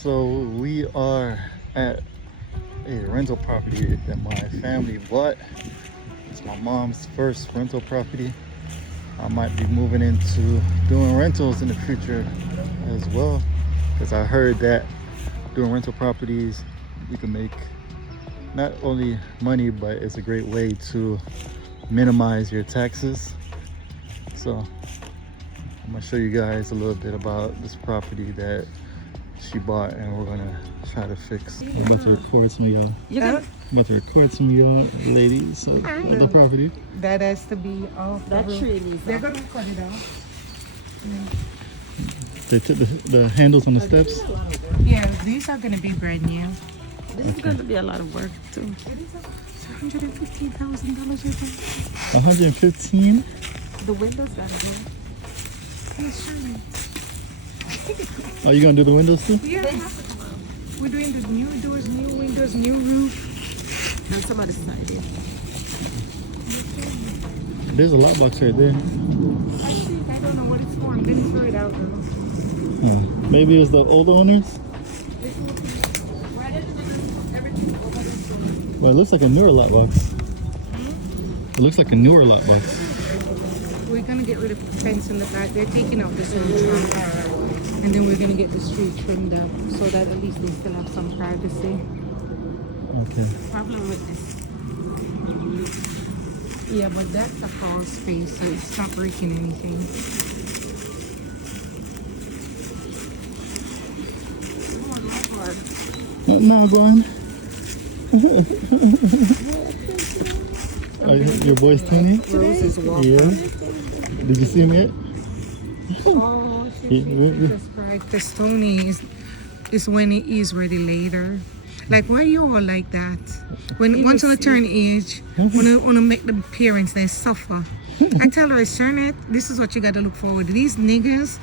So we are at a rental property that my family bought. It's my mom's first rental property. I might be moving into doing rentals in the future as well, because I heard that doing rental properties you can make not only money, but it's a great way to minimize your taxes. So I'm gonna show you guys a little bit about this property that she bought, and we're gonna try to fix. I'm about to record some of y'all. I'm about to record some of y'all ladies. So the property. That has to be off. That tree needs They're gonna cut it off. They took the handles on the steps. Yeah, these are gonna be brand new. This is going to be a lot of work too. $115,000 you're paying. 115. The windows gotta go. Are you gonna do the windows too? Yeah, we're doing the new doors, new windows, new roof. And some of the side here. There's a lockbox right there. I don't know what it's for. I'm gonna throw it out though. Maybe it's the old owners. Well, it looks like a newer lockbox. It looks like a newer lockbox. We're gonna get rid of the fence in the back. They're taking out this whole trunk. And then we're gonna get the street trimmed up so that at least they still have some privacy. Okay. Problem with this. Yeah, but that's a crawl space, so it's not breaking anything. No, go on. Your boy's Tony? Rose is walking. Yeah. Did you see him yet? Oh, Jesus Christ. Because Tony is when he is ready later. Like, why are you all like that? When once on a turn age, when I make the parents, they suffer. I tell her, Sernet, this is what you got to look forward to. These niggas,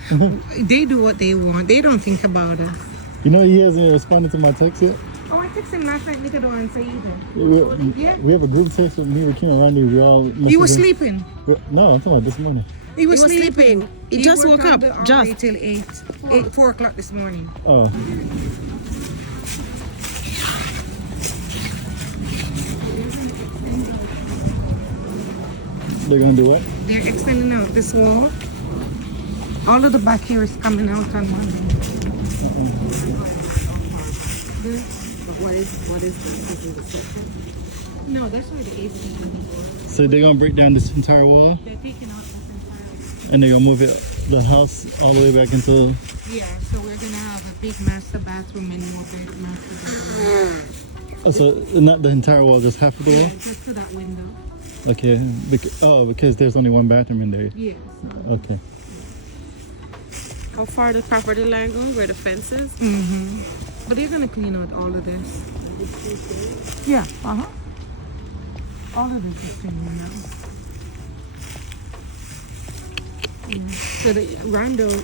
they do what they want. They don't think about us. You know he hasn't responded to my text yet? Oh, I texted him last night, nigga, don't answer either. We have a group text with me, Rakim, and Randy. We all. He was sleeping. No, I'm talking about this morning. He was sleeping. He just woke up. Just till 4 o'clock this morning. Oh. They're gonna do what? They're extending out this wall. All of the back here is coming out on Monday. But what is this? Is it the section? No, that's where the AC is. So they're gonna break down this entire wall, They're taking out this entire. and they're gonna move the house all the way back into. Yeah, so we're gonna have a big master bathroom and more big master bathroom. Oh, so not the entire wall, just half of the Yeah, wall. just to that window. Okay. Because there's only one bathroom in there. Yes. Okay. How far the property line goes? Where the fence is? Mm-hmm. But they're gonna clean out all of this. Yeah. Uh-huh. All of this is clean now. Yeah. So Randall,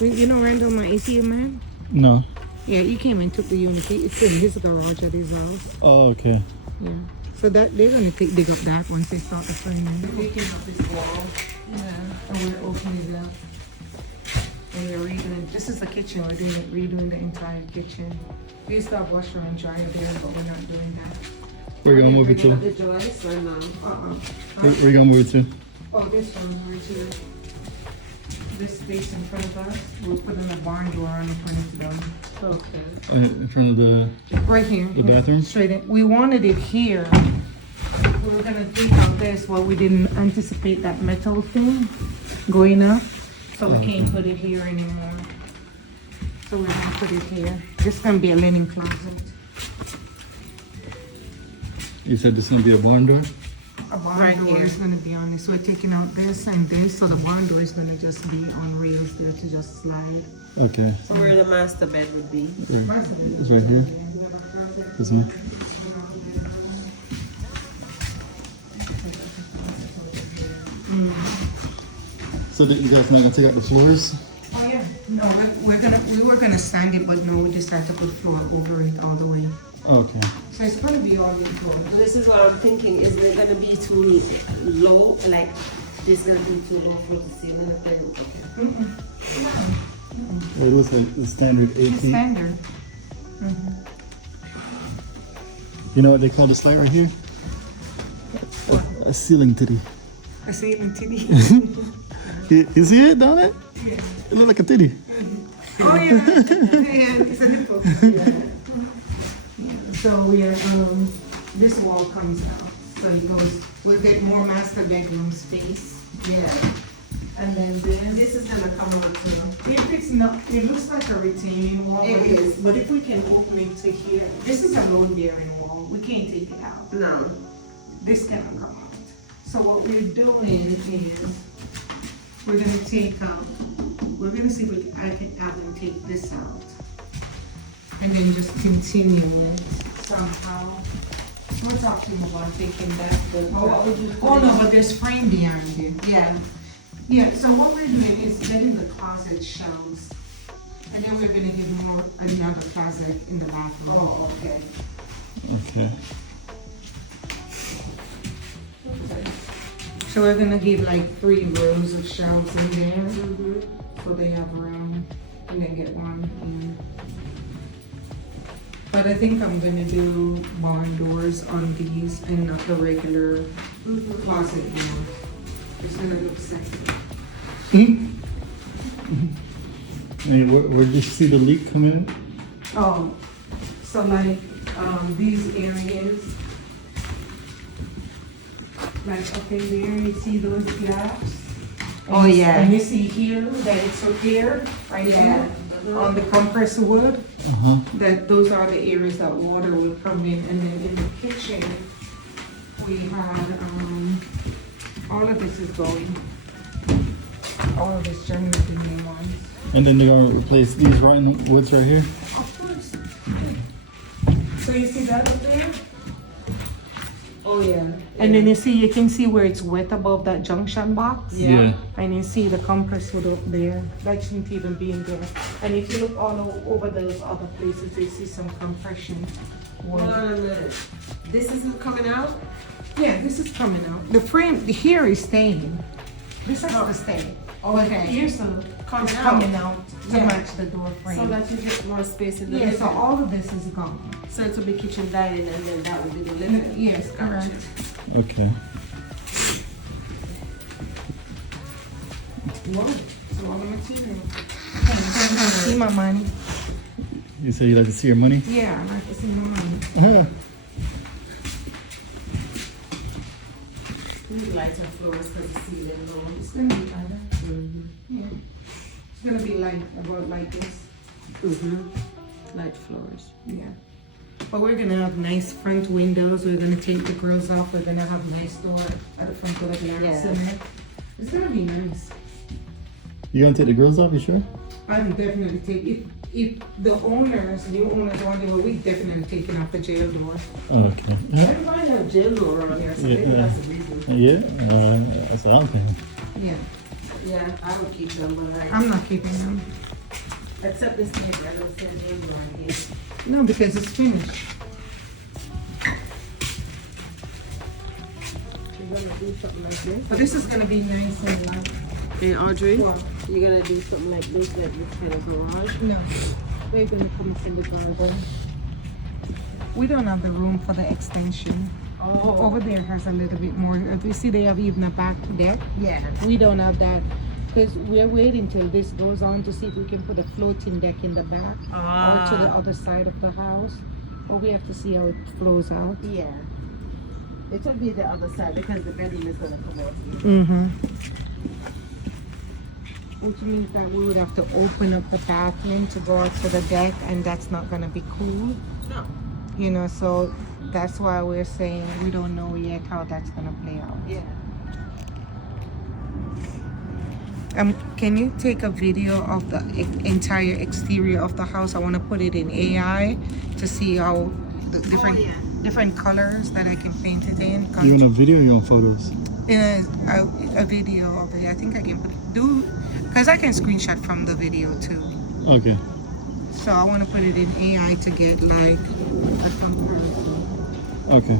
you know Randall, my ACA man? No. Yeah, he came and took the unit. It's in his garage at his house. Oh, okay. Yeah. So that they're gonna dig up that once they start the framing. They're taking up this wall. Yeah. And we're opening it up. And we're redoing. This is the kitchen. We're redoing the entire kitchen. We used to have washer and dryer there, but we're not doing that. We're gonna move it to. The joists or no? We're gonna move it to. Oh, this one right here. This space in front of us. We're putting a barn door on it when it's done. Okay. In front of the Right here. the bathroom. Straight in. We wanted it here. We were gonna take out this, but we didn't anticipate that metal thing going up. So we can't put it here anymore. So we're gonna put it here. This is gonna be a linen closet. You said this is gonna be a barn door. A barn Right door here. is gonna be on this. So we're taking out this and this. So the barn door is gonna just be on rails there to just slide. Okay. So where the master bed would be? It's right here. This one. So that you guys not gonna take out the floors? Oh yeah. No, we were gonna stand it, but no, we decided to put floor over it all the way. Okay. So it's gonna be all wood floor. This is what I'm thinking. Is it gonna be too low? Like this gonna be too low for the ceiling? Well, it looks like the standard 8 It's feet. standard. You know what they call this light right here? A ceiling titty. A ceiling titty. You see it, don't it? It look like a titty. Oh yeah, yeah, it's a nipple. Yeah. So we are, this wall comes out. So it goes, we'll get more master bedroom space. Yeah. And then This is gonna come out too. if it's not, it looks like a retaining wall. It is. But if we can open it to here, this is a load bearing wall. We can't take it out. No. This cannot come out. So what we're doing is, we're gonna take out, we're gonna see if I can have them take this out. And then just continue it somehow. We're talking about taking that, oh no, but there's frame behind it. Yeah. Yeah, so what we're doing is getting the closet shelves. And then we're gonna give more, another closet in the bathroom. Oh, okay. Okay. So we're gonna give like 3 rows of shelves in there, so they have room, and then get one in. But I think I'm gonna do barn doors on these and not the regular closet door. It's gonna look sexy. Hey, where did you see the leak come in? Oh, so like, these areas, like up in there, you see those gaps? Oh, yeah. And you see here that it's repaired, right here, on the compressor wood, that those are the areas that water will come in. And then in the kitchen, we had, all of this is going. All of this generally the new ones. And then they're gonna replace these rotten woods right here. Of course. So you see that up there? Oh, yeah. And then you can see where it's wet above that junction box. Yeah. And you see the compressor wood up there. That shouldn't even be in there. And if you look all over those other places, you see some compression wood. Hold on a minute. This isn't coming out? Yeah, this is coming out. The frame here is staying. This has to stay. Okay. Here's the Coming out. coming out to Yeah. match the door frame. So that you get more space in the Yeah, living so all of this is gone. So it will be kitchen dining and then that will be the living. Yes, correct. Okay. Wow. So all the material. See my money? You say you like to see your money? Yeah, I like to see my money. We need lighter floors because the ceiling low. It's gonna be better. Yeah. It's gonna be like about like this. Light floors. Yeah. But we're gonna have nice front windows. We're gonna take the grills off. We're gonna have nice door at the front of the glass Yeah. in it. It's gonna be nice. You gonna take the grills off? You sure? I'm definitely take if the owners, new owners want to, we definitely taking off the jail door. Okay. Everybody have jail door around here, so maybe Yeah. that's the reason. Yeah. That's what I'm thinking. Yeah. Yeah, I would keep them, but like, I'm not keeping them. except this thing, I don't send jail door on here. No, because it's finished. You're gonna do something like this? But this is gonna be nice and light. Hey, Audrey, Well, you're gonna do something like this kind of garage? no. We're gonna come up in the garden. We don't have the room for the extension. Oh, Over there has a little bit more. If you see, they have even a back deck. yeah. We don't have that because we're waiting till this goes on to see if we can put a floating deck in the back or to the other side of the house. But we have to see how it flows out. Yeah. It will be the other side because the bedroom is gonna come out here. Mm-hmm. Which means that we would have to open up the bathroom to go out to the deck, and that's not gonna be cool. No. You know, so that's why we're saying we don't know yet how that's gonna play out. Yeah. Can you take a video of the entire exterior of the house? I want to put it in AI to see how the different colors that I can paint it in. You want a video or you want photos? In a video of it, I think I can do because I can screenshot from the video too. Okay. So I want to put it in AI to get like a comparison. Okay.